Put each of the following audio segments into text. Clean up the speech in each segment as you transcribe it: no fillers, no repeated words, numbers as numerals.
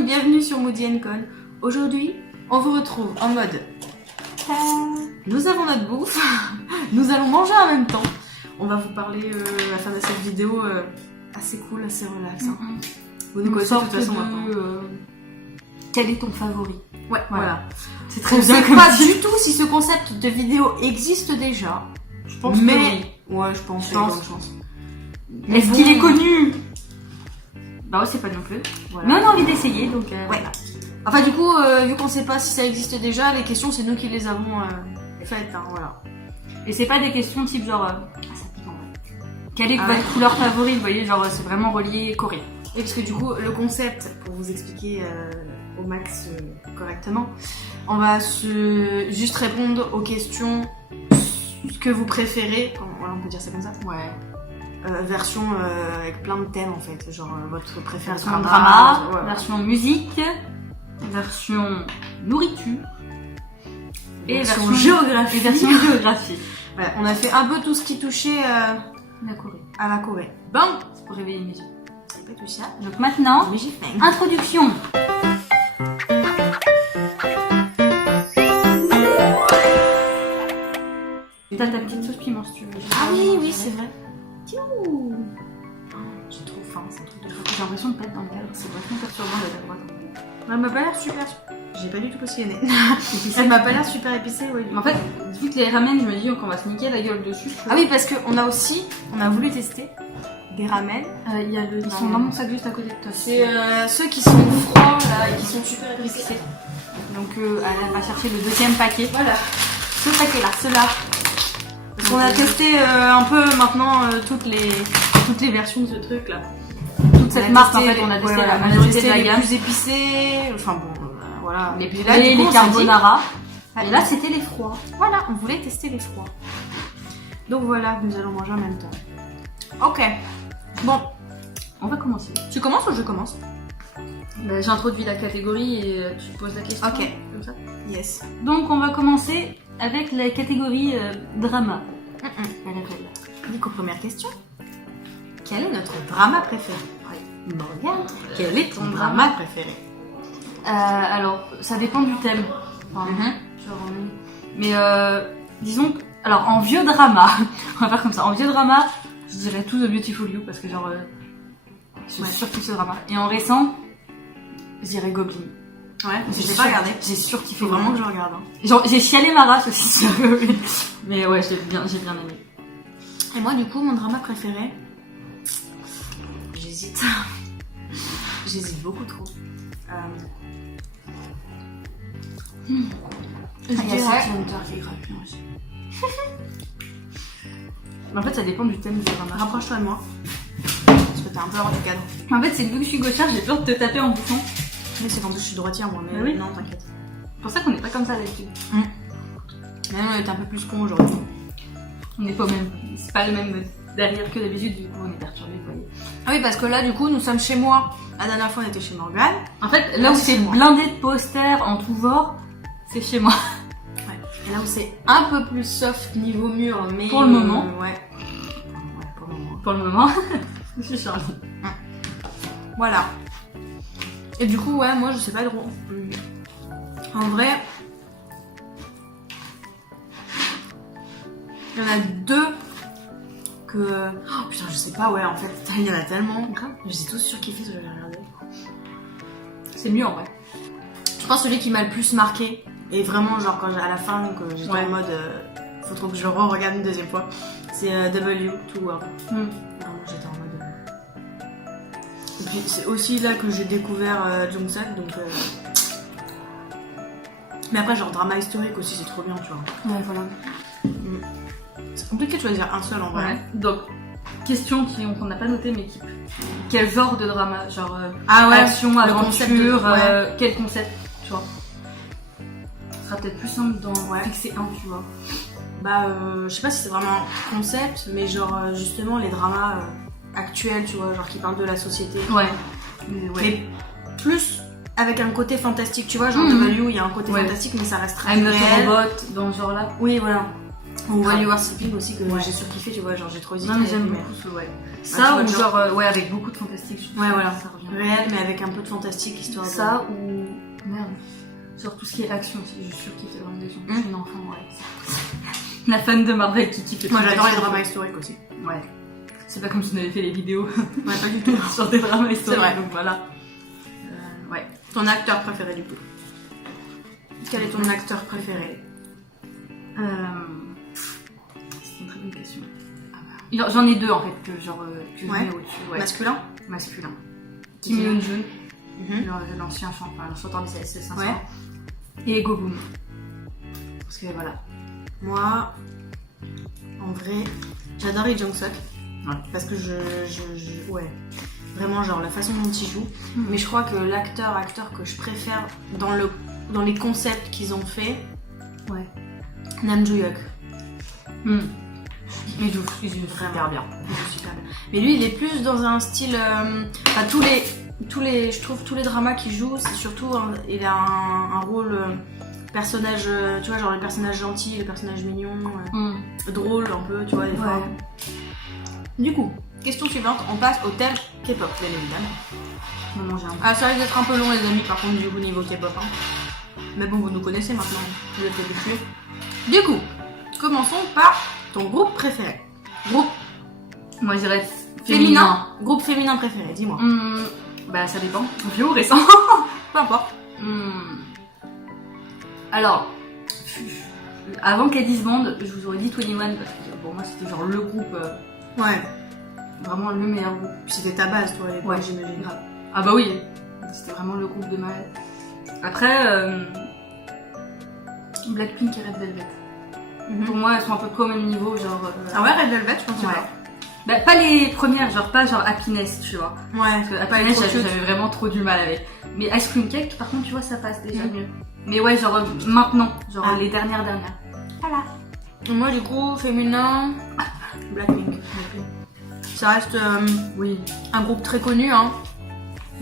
monde, bienvenue sur Moody & Con. Aujourd'hui, on vous retrouve en mode... Nous avons notre bouffe, nous allons manger en même temps. On va vous parler à la fin de cette vidéo assez cool, assez relax. Vous nous connaissez de toute façon maintenant. Quel est ton favori? Ouais, voilà. C'est très On bien sait comme pas titre. du tout si ce concept de vidéo existe déjà. Je pense mais... que oui. Ouais, je pense. Je pense. Bonne chance. Est-ce bon, qu'il est connu? Bah ouais, c'est pas non plus. Voilà. Mais on a envie d'essayer, donc Ouais. Enfin, du coup, vu qu'on sait pas si ça existe déjà, les questions, c'est nous qui les avons faites. Hein, voilà. Et c'est pas des questions type genre... ça pique en vrai. Quelle est Ah votre ouais. couleur favorite? Vous voyez, genre c'est vraiment relié Corée. Et parce que du coup, le concept, pour vous expliquer au max correctement, on va juste répondre aux questions ce que vous préférez. Voilà, on peut dire ça comme ça. Ouais. Version avec plein de thèmes en fait, genre votre préférence Version drama, ouais. version musique, version nourriture et version géographie. Et version géographie. Voilà, on a fait un peu tout ce qui touchait La Corée. à la Corée. Bon, pour réveiller mes yeux. C'est pas tout ça. Donc maintenant, Mais j'ai faim. introduction. T'as ta petite sauce piment si tu veux. Ah oui, oui, c'est vrai. J'ai trop faim, c'est un truc de fou. J'ai l'impression de pas être dans le cadre, c'est vachement perturbant d'être à droite. Elle m'a pas l'air super. J'ai pas du tout positionné. Elle m'a pas l'air super épicée, oui. Mais en fait, vu que les ramen, je me dis qu'on va se niquer la gueule dessus. Ah oui, parce qu'on a aussi, on a voulu tester des ramen. Ils sont dans mon sac juste à côté de toi. C'est ceux qui sont froids là et qui sont super épicés. Donc elle va chercher le deuxième paquet. Voilà. Ce paquet là, ceux-là. Parce qu'on a testé un peu maintenant toutes les versions de ce truc là. Toute cette marque en fait, on a testé la majorité de la gamme. Les plus épicés, enfin bon, voilà. Les puis là, du coup, les on s'est carbonara. dit- Et là, c'était les froids. Voilà, on voulait tester les froids. Donc voilà, nous allons manger en même temps. Ok. Bon, On va commencer. tu commences ou je commence? Bah, j'introduis la catégorie et tu poses la question. Ok. Comme ça. Yes. Donc on va commencer avec la catégorie drama. Elle appelle. Nico, première question. Quel est notre drama préféré? Morgane, quel est ton drama préféré? Alors, ça dépend du thème. Enfin, genre, mais disons, alors en vieux drama, on va faire comme ça. En vieux drama, je dirais tout The Beautiful You parce que genre, je surkiffe ce drama. Et en récent, je dirais Goblin. Ouais, j'ai sûr- pas regardé. J'ai surkiffé Faut vraiment que je regarde. Hein. Genre, j'ai chialé ma race aussi sur Goblin. Mais ouais, j'ai bien aimé. Et moi, du coup, mon drama préféré, j'hésite. J'hésite beaucoup trop. Je Il y a dirais... City Hunter qui est gratuit aussi. Mais en fait, ça dépend du thème du drama. Rapproche-toi de moi. Parce que t'es un peu hors du cadre. En fait, c'est vu que je suis gauchère, j'ai peur de te taper en bouffant. Mais c'est qu'en plus, je suis droitière, moi. Mais Ah oui. non, t'inquiète. C'est pour ça qu'on n'est pas comme ça d'habitude. Mais non, on est un peu plus con aujourd'hui. On n'est pas même. C'est pas le même derrière que d'habitude, du coup on est perturbé, vous voyez. Ah oui, parce que là, du coup, nous sommes chez moi. La dernière fois, on était chez Morgane. En fait, Là, là où c'est c'est moi. blindé de posters en tout genre, c'est chez moi. Et là où c'est un peu plus soft niveau mur, mais... Pour le moment. Ouais, pour le moment. Pour le moment, je suis Charlie. Voilà. Et du coup, ouais, moi, je sais pas trop. En vrai... Il y en a deux que... Oh putain, je sais pas, ouais, en fait, il y en a tellement. J'ai tous surkiffé ce que j'ai regardé. C'est mieux en vrai. Je pense que celui qui m'a le plus marqué, et vraiment, genre, quand à la fin, donc, j'étais Ouais. en mode... faut trop que je le re-regarde une deuxième fois. C'est W, To World. Vraiment, j'étais en mode... Et puis, c'est aussi là que j'ai découvert Jungsun, donc... Mais après, genre, drama historique aussi, c'est trop bien, tu vois. Ouais, voilà. C'est compliqué de choisir un seul, en vrai. Ouais. Donc, question qu'on n'a pas notée, mais qui... Quel genre de drama? Genre Ah ouais, action, le concept de- aventure, ouais. quel concept, tu vois? Ce sera peut-être plus simple d'en fixer un, tu vois. Bah, je sais pas si c'est vraiment un concept, mais genre, justement, les dramas actuels, tu vois, genre qui parlent de la société. Ouais. Mais plus avec un côté fantastique, tu vois, genre Mhm. W, il y a un côté Ouais. fantastique, mais ça reste très I'm Not a réel. Robot, dans ce genre-là. Oui, voilà. Ou While You Are Sleeping aussi, que Ouais. j'ai surkiffé, tu vois, genre j'ai trop hésité. Non, mais j'aime mais- beaucoup ce, ouais. tu Ça, vois, ou genre- genre, ouais, avec beaucoup de fantastique. je trouve Ouais, que voilà. Ça revient. Réel, mais avec un peu de fantastique, histoire de... Ça, ou. Merde. Genre tout ce qui est action aussi, je surkiffe les drames d'action. Je suis une enfant, ouais. La fan de Marvel qui kiffe les Moi trucs j'adore les d'action. dramas historiques aussi. Ouais. C'est pas comme si on avait fait les vidéos Ouais, pas du tout. sur des dramas historiques, vrai. donc voilà. Ouais. Ton acteur préféré du coup? Quel est ton acteur préféré? C'est une très bonne question. J'en ai deux en fait, que genre que je Ouais. mets au-dessus. Ouais. Masculin? Masculin. Kim Ok. Yoon-jun, Mhm. l'ancien chanteur des CS500. Ouais. Et Go Boom. Parce que voilà. Moi, en vrai, j'adore Lee Jong-suk. Ouais. Parce que ouais. Vraiment, genre, la façon dont il joue. Mais je crois que l'acteur que je préfère dans les concepts qu'ils ont fait, Ouais. Nam Joo-hyuk. Mais d'où il joue super bien. Il joue super bien. Mais lui, il est plus dans un style... Enfin, je trouve tous les dramas qu'il joue, c'est surtout... il a un rôle... personnage, tu vois, genre le personnage gentil, le personnage mignon, drôle un peu, tu vois, des fois. Du coup, question suivante, on passe au thème K-pop, bien évidemment. Maman, j'ai un Ah, ça risque d'être un peu long, les amis, par contre, du coup, niveau K-pop. Hein. Mais bon, vous nous connaissez maintenant, vous êtes habitués. Du coup, commençons par ton groupe préféré. Groupe Moi, je dirais féminin. Groupe féminin préféré, dis-moi. Bah, ça dépend. Vieux ou récent. Peu importe. Alors, avant qu'Eddie's Band, je vous aurais dit 21 parce que pour moi, c'était genre le groupe, Ouais. vraiment le meilleur groupe. Puis c'était ta base, toi, à l'époque, Ouais, j'imagine. grave. Ah bah oui, c'était vraiment le groupe de mal. Après, Blackpink et Red Velvet. Pour moi, elles sont à peu près au même niveau, genre. Ah ouais, Red Velvet, je pense Ouais. Bah, pas les premières, genre pas genre Happiness, tu vois. Ouais, Parce que Happiness, j'avais vraiment trop du mal avec. Mais Ice Cream Cake, par contre, tu vois, ça passe déjà mieux. Mais ouais, genre maintenant, genre les dernières. Voilà. Moi, du coup, féminin, Blackpink. Ça reste Oui. un groupe très connu, hein.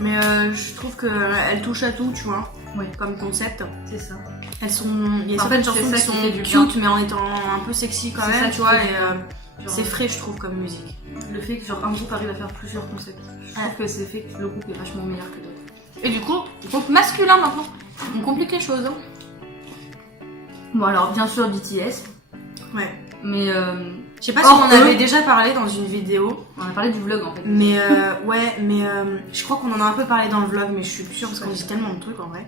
Mais je trouve qu'elles touchent à tout, tu vois, Ouais. comme concept. C'est ça. Elles sont... Il y a En certaines fait, c'est chansons ça qui qui sont fait du cute, bien. mais en étant un peu sexy quand C'est ça même, qui tu vois. fait du Et Genre, c'est frais, je trouve, comme musique. Le fait que genre un groupe arrive à faire plusieurs concepts. Je trouve que c'est fait que le groupe est vachement meilleur que d'autres. Et du coup, groupe masculin maintenant. On complique les choses, hein. Bon alors, bien sûr BTS. Ouais. Mais Je sais pas si Or, on en eux- avait déjà parlé dans une vidéo. on a parlé du vlog en fait. Mais je crois qu'on en a un peu parlé dans le vlog, mais je suis plus sûre parce qu'on dit tellement de trucs en vrai.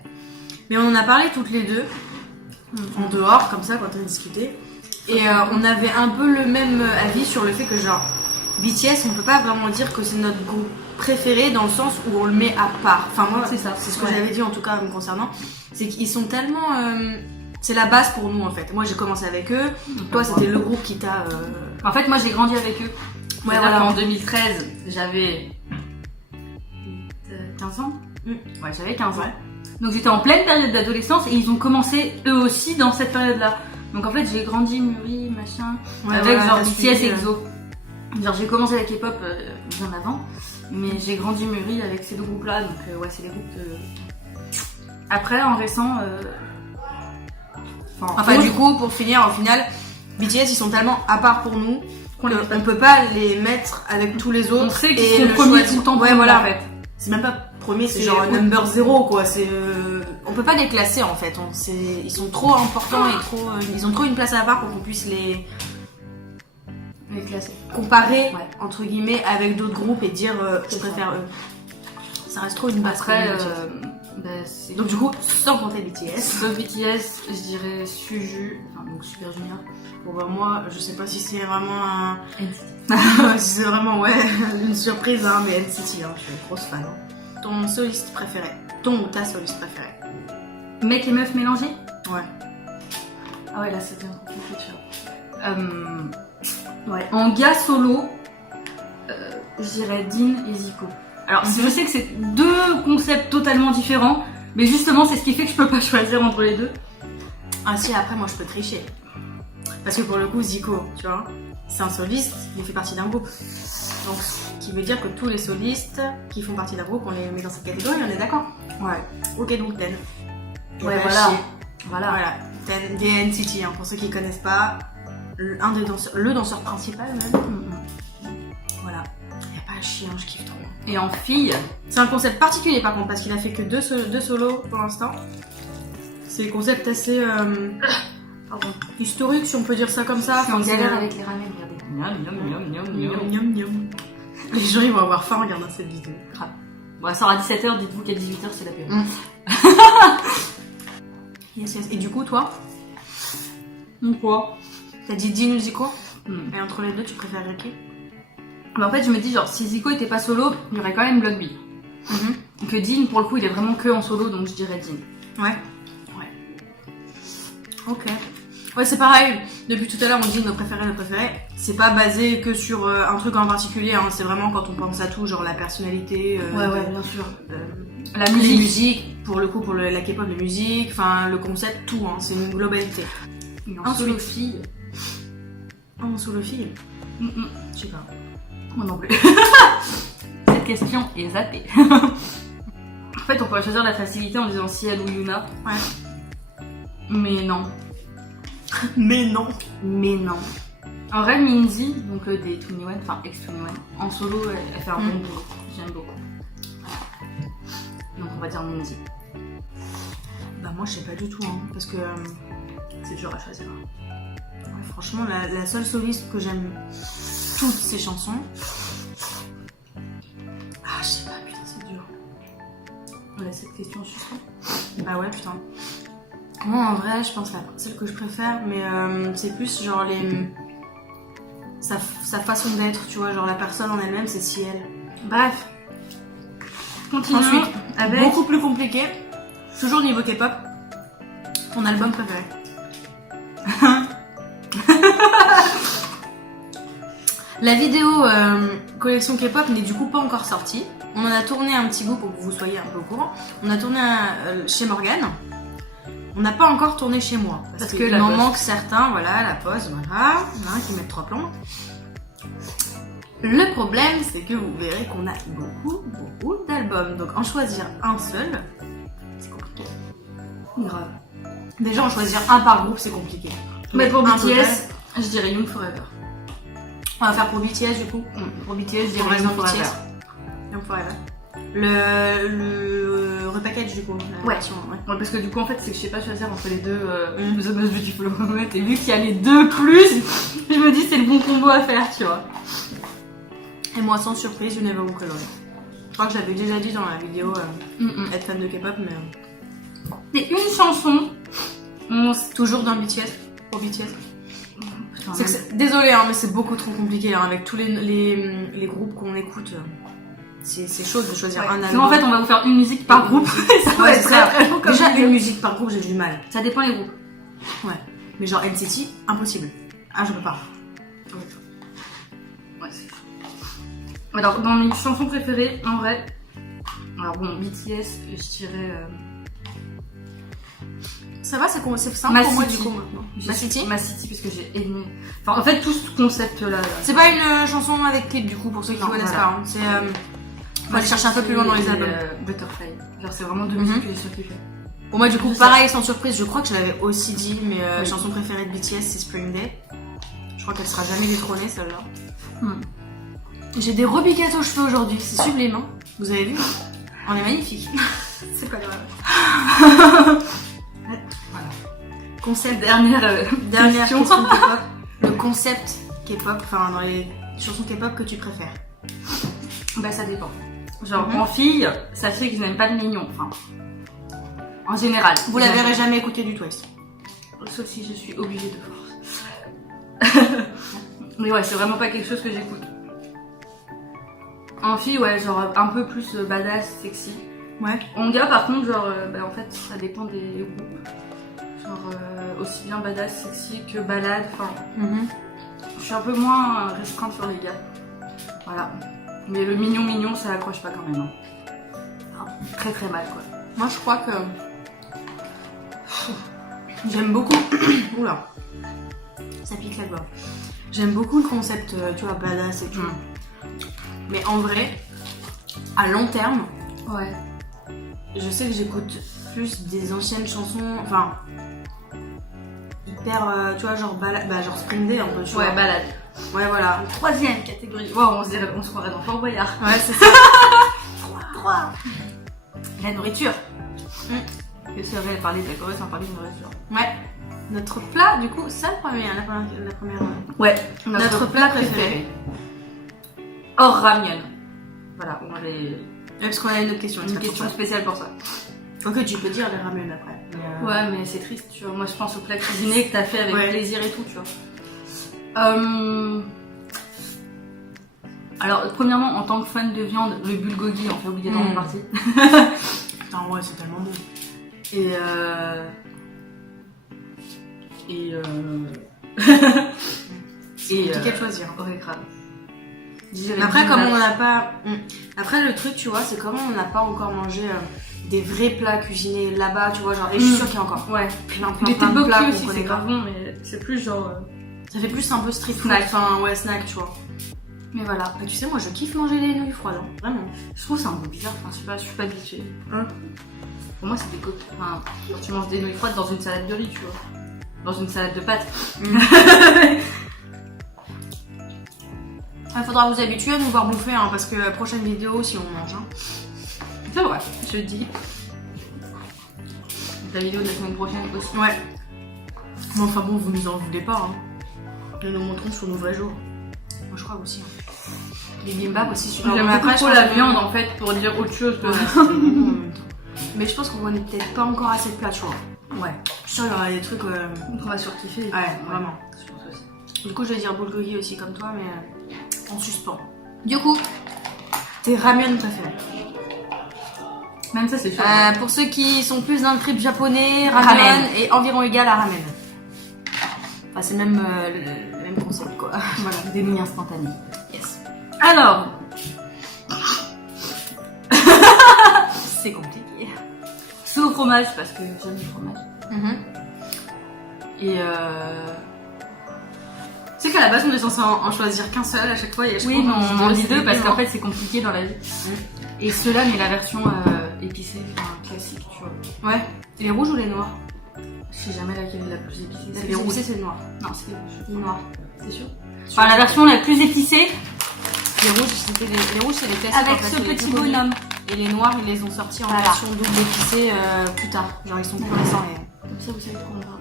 Mais on en a parlé toutes les deux, en dehors, comme ça, quand on discutait. Et on avait un peu le même avis sur le fait que, genre, BTS, on peut pas vraiment dire que c'est notre groupe préféré dans le sens où on le met à part. Enfin, moi, C'est ça. c'est ce que Ouais. j'avais dit en tout cas me concernant. C'est qu'ils sont tellement. C'est la base pour nous en fait. Moi, j'ai commencé avec eux. Toi, c'était le groupe qui t'a. En fait, moi j'ai grandi avec eux. Ouais, C'est-à-dire voilà. qu'en 2013, j'avais 15 ans. Ouais, j'avais 15 ans. Ouais. Donc j'étais en pleine période d'adolescence et ils ont commencé eux aussi dans cette période-là. Donc en fait, j'ai grandi, mûri, machin, Ouais, avec voilà, genre t'as BTS suivi, EXO. Genre j'ai commencé la K-pop bien avant, mais j'ai grandi, mûri avec ces deux groupes-là. Donc ouais, c'est les groupes que... Après, en récent... Enfin, du coup, pour finir, au final, BTS, ils sont tellement à part pour nous qu'on les met pas- on peut pas les mettre avec tous les autres. on sait et qu'ils sont le premiers choisir. tout le temps pour Ouais, nous, voilà. en fait. C'est même pas premier, c'est C'est- genre oui. number 0 quoi. C'est on peut pas les classer en fait. Ils sont trop importants et trop. Ils ont trop une place à part pour qu'on puisse les Les classés. comparer Ouais. entre guillemets avec d'autres groupes et dire je C'est préfère eux. Ça reste trop une base. Après, quand même, BTS. bah, c'est... Donc du coup, sans compter BTS. Sauf BTS, je dirais Suju, enfin donc Super Junior. Bon bah moi, je sais pas si c'est vraiment un. Si c'est vraiment ouais une surprise hein, mais NCT, hein, je suis une grosse fan. Hein. Ton soliste préféré. Ton ou ta soliste préférée. Mec et meuf mélangés. Ouais. Ah ouais, là ça devient compliqué, tu vois. Ouais. En gars solo, je dirais Dean et Zico. Alors, je sais que c'est deux concepts totalement différents, mais justement, c'est ce qui fait que je peux pas choisir entre les deux. Ah si, après moi je peux tricher. Parce que pour le coup, Zico, tu vois, c'est un soliste, il fait partie d'un groupe. Donc, ce qui veut dire que tous les solistes qui font partie d'un groupe, on les met dans cette catégorie, on est d'accord? Ouais. Ok, donc Ten. Ouais, Et voilà. chier. Voilà. Voilà. Ten, des NCT, hein, pour ceux qui connaissent pas, un des danseurs, le danseur principal même. Voilà. Y a pas à chier, hein, je kiffe trop. Et en fille, C'est un concept particulier par contre, parce qu'il a fait que deux solos pour l'instant. C'est un concept assez historique, si on peut dire ça comme ça. je suis en Enfin, galère c'est- avec les ramen, regardez. Miam, miam, miam. Les gens ils vont avoir faim en regardant cette vidéo. Bon, elle sort à 17h, dites-vous qu'à 18h c'est la période. Yes, yes. Et du coup, toi, Quoi t'as dit Dean ou Zico Hmm. Et entre les deux, tu préférerais qui Mais en fait, je me dis, genre, si Zico était pas solo, il y aurait quand même Bloodbeat. Que Dean, pour le coup, il est vraiment que en solo, donc je dirais Dean. Ouais. Ok. Ouais, c'est pareil. Depuis tout à l'heure, on dit nos préférés. C'est pas basé que sur un truc en particulier. Hein. C'est vraiment quand on pense à tout, genre la personnalité, bien sûr. La les musique. musiques, pour le coup, pour la K-pop, les musiques, enfin le concept, tout. Hein. C'est une globalité. En solo fille. En solo fille, je sais pas. Moi non plus. Cette question est zappée. En fait, on pourrait choisir la facilité en disant Ciel ou Yuna. Ouais. Mais non. Mais non. Mais non. En vrai, Minzy, donc des 21, enfin ex-21, en solo, elle fait un bon boulot. J'aime beaucoup. Voilà. Donc on va dire Minzy. Bah moi, je sais pas du tout, hein, parce que C'est dur à choisir. ouais, franchement, la seule soliste que j'aime toutes ses chansons. Ah, je sais pas, putain, c'est dur. On laisse cette question en suspens. Bah ouais, putain. Moi, en vrai, je pense celle que je préfère, mais c'est plus genre sa façon d'être, tu vois, genre la personne en elle-même, c'est Ciel. Bref. Continuons Ensuite, avec... beaucoup plus compliqué, toujours niveau K-pop, ton album préféré. La vidéo collection K-pop n'est du coup pas encore sortie. On en a tourné un petit bout pour que vous soyez un peu au courant. On a tourné chez Morgane. On n'a pas encore tourné chez moi. Parce que qu'il la m'en pause. manque certains, voilà, la pause, voilà, qui mettent 3 plombs. Le problème, c'est que vous verrez qu'on a beaucoup d'albums. Donc en choisir un seul, c'est compliqué. Grave. Déjà, en choisir un par groupe, c'est compliqué. Mais pour un BTS, total, je dirais Young Forever. on va faire pour BTS du coup. Pour BTS, je Pour dirais exemple Young Forever. BTS. Young Forever. Le repackage du coup. La Ouais. version, ouais. Ouais, parce que du coup, en fait, c'est que je sais pas choisir entre les deux The Most Beautiful Moment. Et vu qu'il y a les deux plus, je me dis c'est le bon combo à faire, tu vois. Et moi, sans surprise, You Never Walk Alone. Je crois que je l'avais déjà dit dans la vidéo être fan de K-pop, mais C'est une chanson. toujours dans BTS. Pour BTS. Putain, C'est que désolé, hein, mais c'est beaucoup trop compliqué hein, avec tous les groupes qu'on écoute. C'est chaud de choisir un album. Sinon, en fait, on va vous faire une musique par groupe. Et ça va Ouais, être c'est ça. très long comme Déjà, vidéo. une musique par groupe, j'ai du mal. Ça dépend les groupes. Ouais. Mais genre NCT, impossible. Ah, je peux pas. Ouais, c'est chaud. Alors, dans mes chansons préférées, en vrai. Alors, bon, BTS, je dirais. Ça va, c'est simple Ma pour moi City. du coup maintenant. Ma City. Ma City, parce que j'ai aimé. Enfin, en fait, tout ce concept-là. C'est pas une chanson avec clip du coup pour ceux qui Non, connaissent voilà. pas. Hein. C'est. Faut aller chercher un peu plus loin dans les albums. Butterfly. Genre, c'est vraiment deux musiques que j'ai surkiffé. Pour moi, du coup, Je sais. pareil, sans surprise, je crois que je l'avais aussi dit, mais Oui. chanson préférée de BTS, c'est Spring Day. Je crois qu'elle sera jamais détrônée, celle-là. Hmm. J'ai des repiquettes aux cheveux aujourd'hui, c'est sublime, hein. Vous avez vu hein. On est magnifique. C'est pas grave. Concept, Dernière dernière question. question K-pop. Le concept K-pop, enfin, dans les chansons K-pop que tu préfères. Bah, ça dépend. Genre, Mhm. en fille, ça fait que je n'aime pas le mignon. Enfin, en général. Vous la verrez jamais écouter du Twice. Sauf si je suis obligée de force. Mais ouais, c'est vraiment pas quelque chose que j'écoute. En fille, ouais, genre un peu plus badass, sexy. Ouais. En gars, par contre, genre, bah, en fait, ça dépend des groupes. Genre, aussi bien badass, sexy que balade. Enfin, je suis un peu moins restreinte sur les gars. Voilà. Mais le mignon, ça accroche pas quand même. Hein. Enfin, très très mal, quoi. Moi, je crois que j'aime beaucoup. Oula, ça pique la gorge. J'aime beaucoup le concept, tu vois, badass et tout. Mais en vrai, à long terme, Ouais. je sais que j'écoute plus des anciennes chansons. Enfin, hyper, tu vois, genre genre Spring Day un peu, tu vois. Ouais, balade. Ouais, voilà. Troisième catégorie. Wow, on se croirait dans Fort Boyard. Ouais, c'est ça. 3. La nourriture. Que serait parler de la Corée sans parler de nourriture. Ouais. Notre plat, du coup, ça la première. Ouais. Notre plat préféré. Hors ramyeon. Voilà, on avait Ouais, parce qu'on a une autre question. une question spéciale pour ça. Ok, tu peux dire les ramen après. Mais Ouais, mais c'est triste, tu vois. Moi, je pense au plat cuisiné que t'as fait avec plaisir et tout, tu vois. Alors, premièrement, en tant que fan de viande, le bulgogi, on fait obligatoirement partie. Putain, ouais, c'est tellement bon. C'est compliqué de choisir. Ouais, grave. Mais après, comme on n'a pas. Après, le truc, tu vois, c'est comment on n'a pas encore mangé des vrais plats cuisinés là-bas, tu vois, genre. Et je suis sûre qu'il y a encore plein de plats aussi, qu'on connaît c'est pas. grave bon, mais c'est plus genre. Ça fait plus un peu street food. Snack. Enfin, ouais, snack, tu vois. Mais voilà. Mais tu sais, moi, je kiffe manger les nouilles froides, hein, vraiment. Je trouve que c'est un peu bizarre, enfin, je suis pas habituée. Pour moi, c'est des coques. Enfin, quand tu manges des nouilles froides dans une salade de riz, tu vois. Dans une salade de pâtes. Il faudra vous habituer à nous voir bouffer, hein, parce que la prochaine vidéo, si on mange. Hein. C'est vrai, je dis. La vidéo de la semaine prochaine aussi. Ouais. Mais enfin bon, vous nous en voulez pas. Hein. Nous nous montrons sur nos vrais jours. Moi, je crois aussi. Hein. Les bimbap aussi, super J'aime bon. beaucoup trop la viande en fait pour dire autre chose. Ouais, c'est bon en même temps. Mais je pense qu'on connaît peut-être pas encore assez de plats, tu vois. Ouais. Je suis sûre qu'il y aura des trucs. On va surkiffer. Ouais, vraiment. Je pense aussi. Du coup, je vais dire bulgogi aussi comme toi, mais en suspens. Du coup, tes ramen préférés. Même ça, c'est sûr. Pour ceux qui sont plus dans le trip japonais, ramen est environ égal à ramen. Enfin, c'est même le même concept, quoi. Voilà, des nouilles instantanées. Yes. Alors, C'est compliqué. c'est au fromage parce que j'aime le fromage. Et Tu sais qu'à la base, on est censé en choisir qu'un seul à chaque fois. Et je oui, mais crois qu'on on en dit deux décidé, parce non. qu'en fait, c'est compliqué dans la vie. Et ceux-là, mais la version épicée, enfin classique, tu vois. Ouais. Et les rouges ou les noirs? Je sais jamais laquelle est la plus épicée. Les les rouges, rouges. c'est le noir. Non, c'est les rouges. Les noirs. C'est sûr. Enfin, la version la plus épicée, Les rouges, les rouges, c'est les classiques. avec en fait, ce c'est les petit plus connus. bonhomme. Et les noirs, ils les ont sortis en Voilà. version double épicée plus tard. Genre, ils sont plus récents. Comme ça, vous savez de quoi on parle.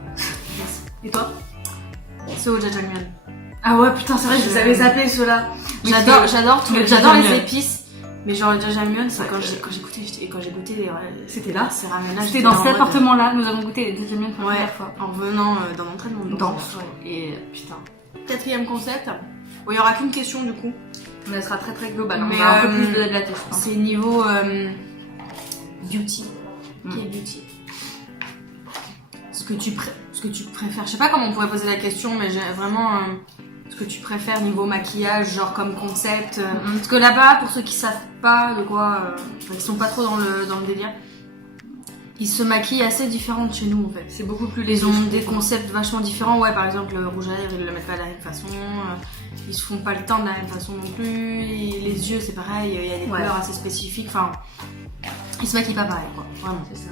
Et toi? C'est au jajangmyeon. Ah ouais, putain, c'est vrai, je les avais zappés ceux-là. J'adore les jajangmyeon. épices. Mais genre le jajangmyeon, c'est Ouais. quand j'ai goûté les. C'était là. Ces ramen-là. C'était dans cet appartement-là, nous avons goûté les jajangmyeon pour la première fois. En revenant dans l'entraînement de danse. Et putain. Quatrième concept. Bon, il y aura qu'une question du coup. Mais elle sera très très globale. Mais, on va un peu plus de la tête, je pense. C'est niveau beauty. Quel beauty? Ce que tu préfères. Je sais pas comment on pourrait poser la question, mais j'ai vraiment ce que tu préfères niveau maquillage, genre comme concept. Parce que là-bas, pour ceux qui savent pas de quoi, ils sont pas trop dans le délire. Ils se maquillent assez différents de chez nous en fait. C'est beaucoup plus Ils léger. ont des concepts vachement différents. Ouais, par exemple, le rouge à lèvres, ils le mettent pas de la même façon. Ils se font pas le teint de la même façon non plus. Et les yeux, c'est pareil. Il y a des couleurs assez spécifiques. Enfin, ils se maquillent pas pareil, quoi. Vraiment. C'est ça.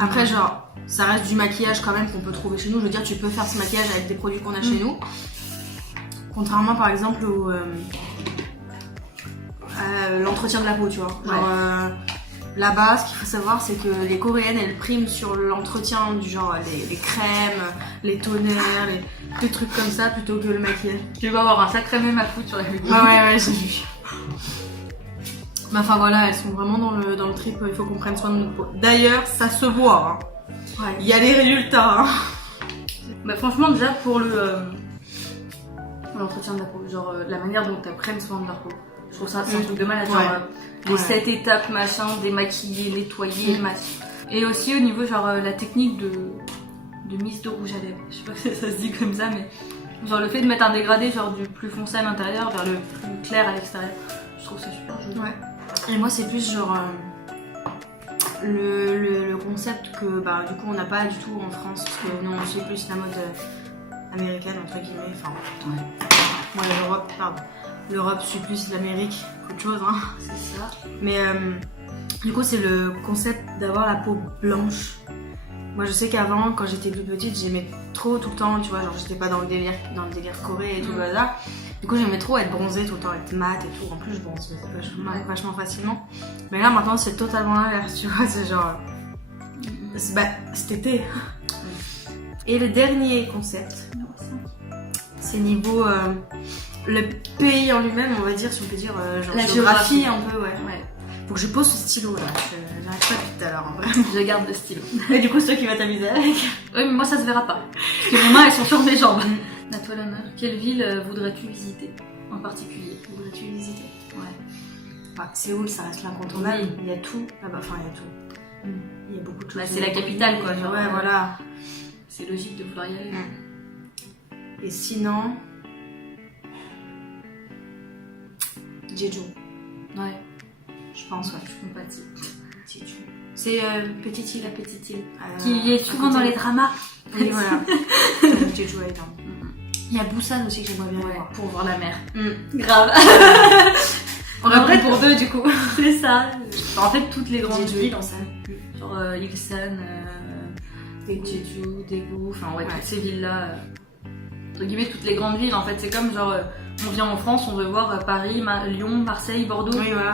Après, genre, ça reste du maquillage quand même qu'on peut trouver chez nous. Je veux dire, tu peux faire ce maquillage avec des produits qu'on a chez nous. Contrairement, par exemple, au l'entretien de la peau, tu vois. Genre, là-bas, ce qu'il faut savoir, c'est que les Coréennes, elles priment sur l'entretien du genre les crèmes, les toners, les trucs comme ça, plutôt que le maquillage. Tu vas avoir un sacré même à foutre sur la vidéo. Ouais, j'ai vu. Mais enfin voilà, elles sont vraiment dans le trip, il faut qu'on prenne soin de notre peau. D'ailleurs, ça se voit. Hein. Ouais. Il y a les résultats. Hein. Bah franchement, déjà pour l'entretien de la peau, genre la manière dont elles prennent soin de leur peau. Je trouve ça, c'est un truc de malade. Genre les 7 étapes, machin, démaquiller, nettoyer, machin. Et aussi au niveau, genre la technique de mise de rouge à lèvres. Je sais pas si ça se dit comme ça, mais genre le fait de mettre un dégradé, genre du plus foncé à l'intérieur vers le plus clair à l'extérieur. Je trouve ça super joli. Ouais. Et moi, c'est plus genre le concept que bah, du coup on n'a pas du tout en France, parce que nous on suit plus la mode américaine, entre guillemets. Enfin, moi l'Europe, pardon. L'Europe suit plus l'Amérique qu'autre chose, hein. C'est ça. Mais du coup, c'est le concept d'avoir la peau blanche. Moi je sais qu'avant, quand j'étais plus petite, j'aimais trop tout le temps, tu vois, genre j'étais pas dans le délire Corée et tout le bazar. Du coup j'aimais trop être bronzée tout le temps, être mat et tout. En plus je bronze vachement facilement. Mais là maintenant c'est totalement l'inverse, tu vois, c'est genre... cet été. Et le dernier concept, c'est niveau le pays en lui-même, on va dire, si on peut dire, genre la géographie un peu, ouais. Faut que je pose ce stylo là, j'arrête pas depuis tout à l'heure en vrai. Je garde le stylo. Et du coup, c'est toi qui vas t'amuser avec. Oui, mais moi ça se verra pas. Parce que mes mains elles sont sur mes jambes. À toi l'honneur. Quelle ville voudrais-tu visiter en particulier? Voudrais-tu visiter? Ouais. Bah, Séoul, ça reste l'incontournable. Oui. Il y a tout là-bas, enfin, il y a tout. Il y a beaucoup de choses. Bah, c'est la capitale quoi. Genre, ouais, voilà. C'est logique de vouloir y aller. Et sinon. Jeju. Ouais. Je pense, ouais. Je compatis. Jeju. C'est Petite Île. La petite île. Qui est souvent dans les dramas. Oui, voilà. Jeju Island. Il y a Busan aussi que j'aimerais bien voir. Pour voir la mer. Grave. On répète pour deux du coup. C'est ça. En fait, toutes les grandes Jeju, villes, Busan. genre Ilsan, Jeju, Daegu, enfin ouais, toutes ces villes-là. Entre guillemets, toutes les grandes villes, en fait, c'est comme genre, on vient en France, on veut voir Paris, Lyon, Marseille, Bordeaux. Oui, voilà.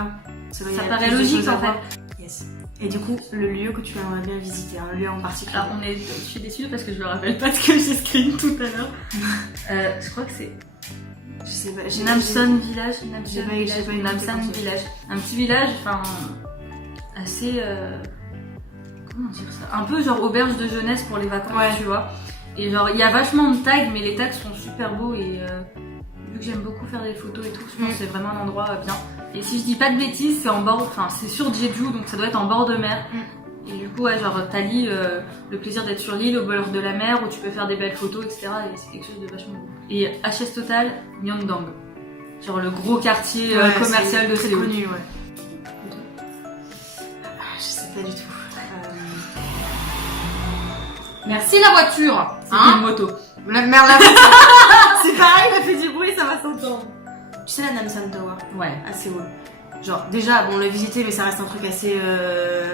Ça paraît logique en fait. Yes. Et du coup, le lieu que tu aimerais bien visiter, un lieu en particulier. Alors, je suis déçue parce que je me rappelle pas ce que j'ai screen tout à l'heure. Je crois que c'est je sais pas. Namsan Village. Namsan Village. Un petit village, enfin, assez. Comment dire ça? Un peu genre auberge de jeunesse pour les vacances, tu vois. Et genre, il y a vachement de tags, mais les tags sont super beaux et vu que j'aime beaucoup faire des photos et tout, je pense que c'est vraiment un endroit bien. Et si je dis pas de bêtises, c'est en bord, enfin, c'est sur Jeju, donc ça doit être en bord de mer. Et du coup, ouais, genre, t'allies le plaisir d'être sur l'île au bord de la mer où tu peux faire des belles photos, etc. Et c'est quelque chose de vachement beau. Et HS Total, Myeongdong. Genre le gros quartier commercial de Séoul. Connu, ouais. Je sais pas du tout. Merci la voiture. C'est une moto. Merde, la voiture. C'est pareil, il a fait du bruit, ça va s'entendre. Tu sais la Namsan Tower? Ouais. À Séoul. Genre, déjà, bon, on l'a visité, mais ça reste un truc assez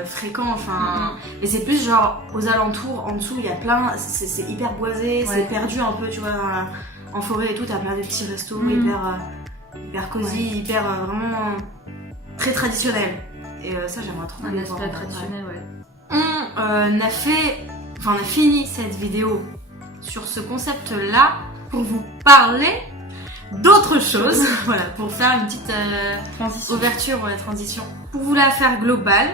fréquent, enfin. Et c'est plus genre, aux alentours, en dessous, il y a plein. C'est hyper boisé, c'est perdu un peu, tu vois, en forêt et tout, t'as plein de petits restos hyper cosy, hyper vraiment très traditionnel. Et ça, j'aimerais trop. Un aspect traditionnel, On a fini cette vidéo sur ce concept-là pour vous parler d'autres choses, voilà, pour faire une petite ouverture, transition. Pour vous la faire globale,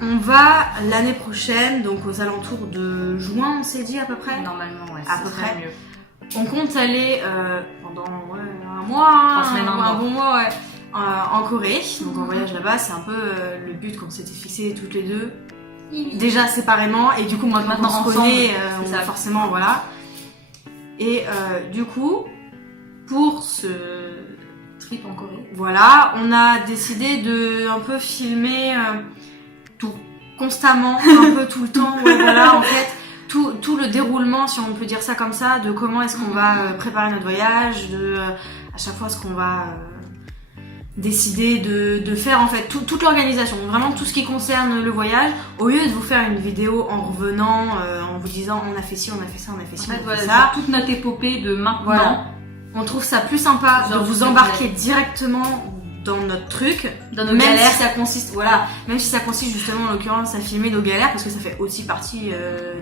on va l'année prochaine, donc aux alentours de juin, on s'est dit à peu près. Normalement, ouais. À peu près. Mieux. On compte aller pendant un mois, 3 semaines, un bon mois, en Corée. Donc en voyage là-bas, c'est un peu le but qu'on s'était fixé toutes les deux. Déjà séparément, et du coup maintenant on se connaît, forcément, voilà. Et du coup, pour ce trip en Corée, voilà, on a décidé de un peu filmer tout constamment, un peu tout le temps, voilà, en fait, tout le déroulement, si on peut dire ça comme ça, de comment est-ce qu'on va préparer notre voyage, de à chaque fois ce qu'on va décider de faire, en fait, toute l'organisation, vraiment tout ce qui concerne le voyage, au lieu de vous faire une vidéo en revenant, en vous disant on a fait ci, on a fait ça, on a fait ci, on a fait ça. Toute notre épopée de maintenant. Voilà. On trouve ça plus sympa de vous embarquer directement dans notre truc, dans nos même galères. si ça consiste, même si ça consiste justement en l'occurrence à filmer nos galères, parce que ça fait aussi partie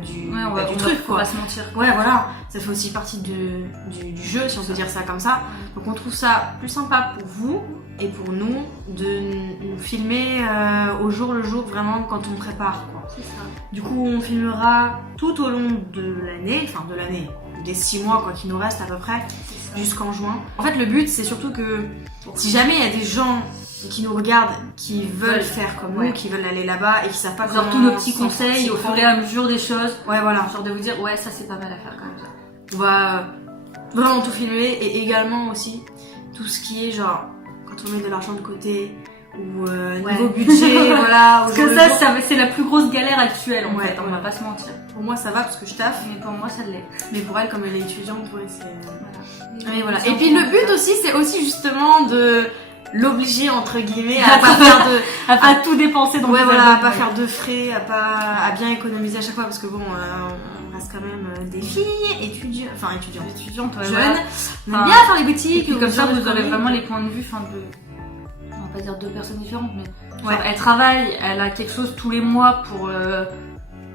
du truc, quoi. On va se mentir. Ouais, voilà, ça fait aussi partie du jeu, si on peut dire ça comme ça. Donc on trouve ça plus sympa pour vous et pour nous de nous filmer au jour le jour, vraiment quand on prépare, quoi. C'est ça. Du coup, on filmera tout au long de l'année, des 6 mois, quoi, qui nous reste à peu près, jusqu'en juin. En fait, le but, c'est surtout que si jamais il y a des gens qui nous regardent, qui veulent faire comme nous, qui veulent aller là-bas et qui savent pas comment... tous nos petits conseils au fur et à mesure des choses. Ouais, voilà. Genre de vous dire, ouais, ça c'est pas mal à faire quand même. On va vraiment tout filmer, et également aussi tout ce qui est genre, quand on met de l'argent de côté, ou niveau budget, voilà. Parce que ça c'est la plus grosse galère actuelle, en fait, on va pas se mentir. Pour moi ça va parce que je taffe, mais pour moi ça l'est. Mais pour elle, comme elle est étudiante, c'est... Voilà. Et puis le but aussi, c'est aussi justement de l'obliger entre guillemets à pas faire de À pas tout dépenser dans ouais tes voilà, à albums, pas ouais. faire de frais, à bien économiser à chaque fois parce que bon on reste quand même des filles étudiantes, Étudiante, ouais, jeunes, voilà. on aime Enfin, bien faire les boutiques, Et puis comme ça, ouvrir vous des aurez comics. vraiment les points de vue, on va pas dire deux personnes différentes, mais genre, Ouais. elle travaille, elle a quelque chose tous les mois pour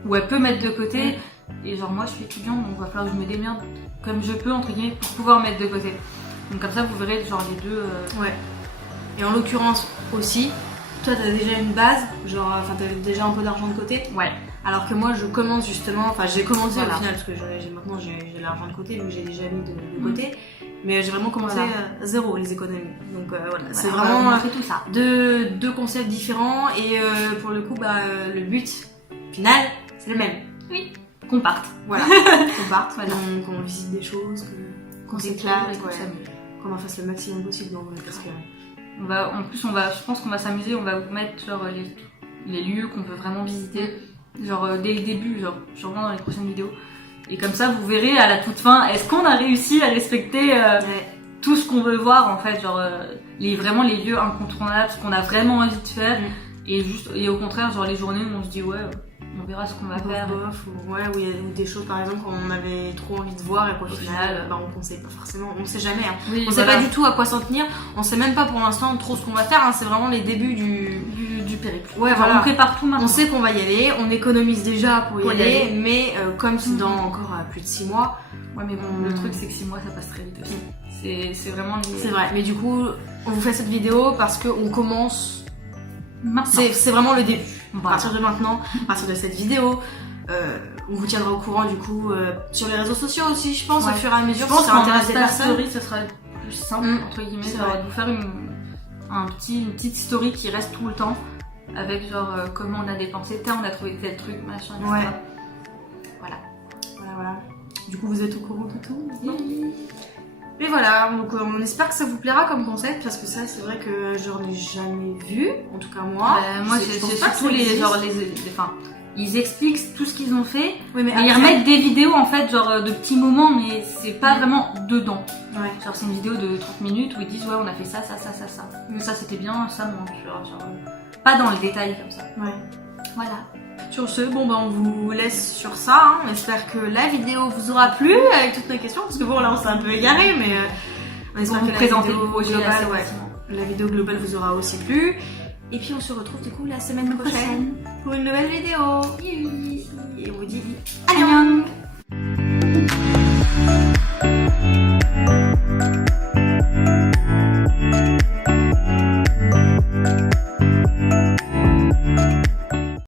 où elle peut mettre de côté. Et genre moi, je suis étudiante, donc il va falloir que je me démerde comme je peux entre guillemets pour pouvoir mettre de côté. Donc comme ça, vous verrez genre les deux. Ouais. Et en l'occurrence aussi, toi t'as déjà une base, genre enfin t'avais déjà un peu d'argent de côté. Ouais. Alors que moi je commence justement, enfin j'ai commencé Voilà. au final parce que maintenant j'ai l'argent de côté vu que j'ai déjà mis de côté. Mais j'ai vraiment commencé Voilà. à zéro les économies. Donc voilà, c'est Voilà, vraiment on fait tout ça. deux concepts différents et pour le coup le but final c'est le même. Oui. Qu'on parte. Voilà, qu'on parte, Voilà. qu'on visite des choses, qu'on s'éclate, s'éclate, qu'on ouais. s'amuse. Qu'on en fasse le maximum possible en vrai parce que Je pense qu'on va s'amuser, on va vous mettre genre les lieux qu'on peut vraiment visiter, genre dès le début, genre sûrement dans les prochaines vidéos. Et comme ça, vous verrez à la toute fin, est-ce qu'on a réussi à respecter tout ce qu'on veut voir en fait, genre vraiment les lieux incontournables, ce qu'on a vraiment envie de faire, et au contraire, genre les journées où on se dit ouais, on verra ce qu'on va faire. bof, ou il y a des choses par exemple qu'on avait trop envie de voir et qu'au final on conseille pas forcément, on sait jamais. Hein. Oui, on sait pas du tout à quoi s'en tenir, on sait même pas pour l'instant trop ce qu'on va faire, hein. C'est vraiment les débuts du périple. Ouais, Enfin, voilà. on prépare tout maintenant. On sait qu'on va y aller, on économise déjà pour y aller, mais comme c'est dans encore plus de 6 mois. Ouais, mais bon, le truc c'est que 6 mois ça passe très vite aussi. C'est vraiment. C'est vrai, mais du coup, on vous fait cette vidéo parce qu'on commence. Maintenant. C'est vraiment le début. Voilà. À partir de maintenant, à partir de cette vidéo, on vous tiendra au courant du coup sur les réseaux sociaux aussi, je pense, au fur et à mesure. Je pense si ça qu'en intéresse des Insta personnes. Story, ce sera plus simple, entre guillemets, C'est genre, vrai. de vous faire une petite story qui reste tout le temps, avec genre comment on a dépensé, on a trouvé tel truc, machin, etc. Ouais. Voilà. Du coup, vous êtes au courant de tout maintenant. Mais voilà, donc on espère que ça vous plaira comme concept parce que ça, c'est vrai que j'en ai jamais vu, en tout cas moi. Moi, Je c'est pense pas que surtout ça existe. enfin, ils expliquent tout ce qu'ils ont fait, Oui, mais et ils remettent des vidéos en fait, genre de petits moments, mais c'est pas vraiment dedans. Ouais. Genre c'est une vidéo de 30 minutes où ils disent ouais on a fait ça. Mais ça c'était bien, ça moins. Genre, pas dans le détail comme ça. Ouais. Voilà. Sur ce, on vous laisse sur ça. Hein. On espère que la vidéo vous aura plu avec toutes nos questions. Parce que bon, là, on s'est un peu égaré, mais on espère que la vidéo globale, la vidéo globale vous aura aussi plu. Et puis, on se retrouve du coup la semaine prochaine pour une nouvelle vidéo. Et on vous dit Annyeong.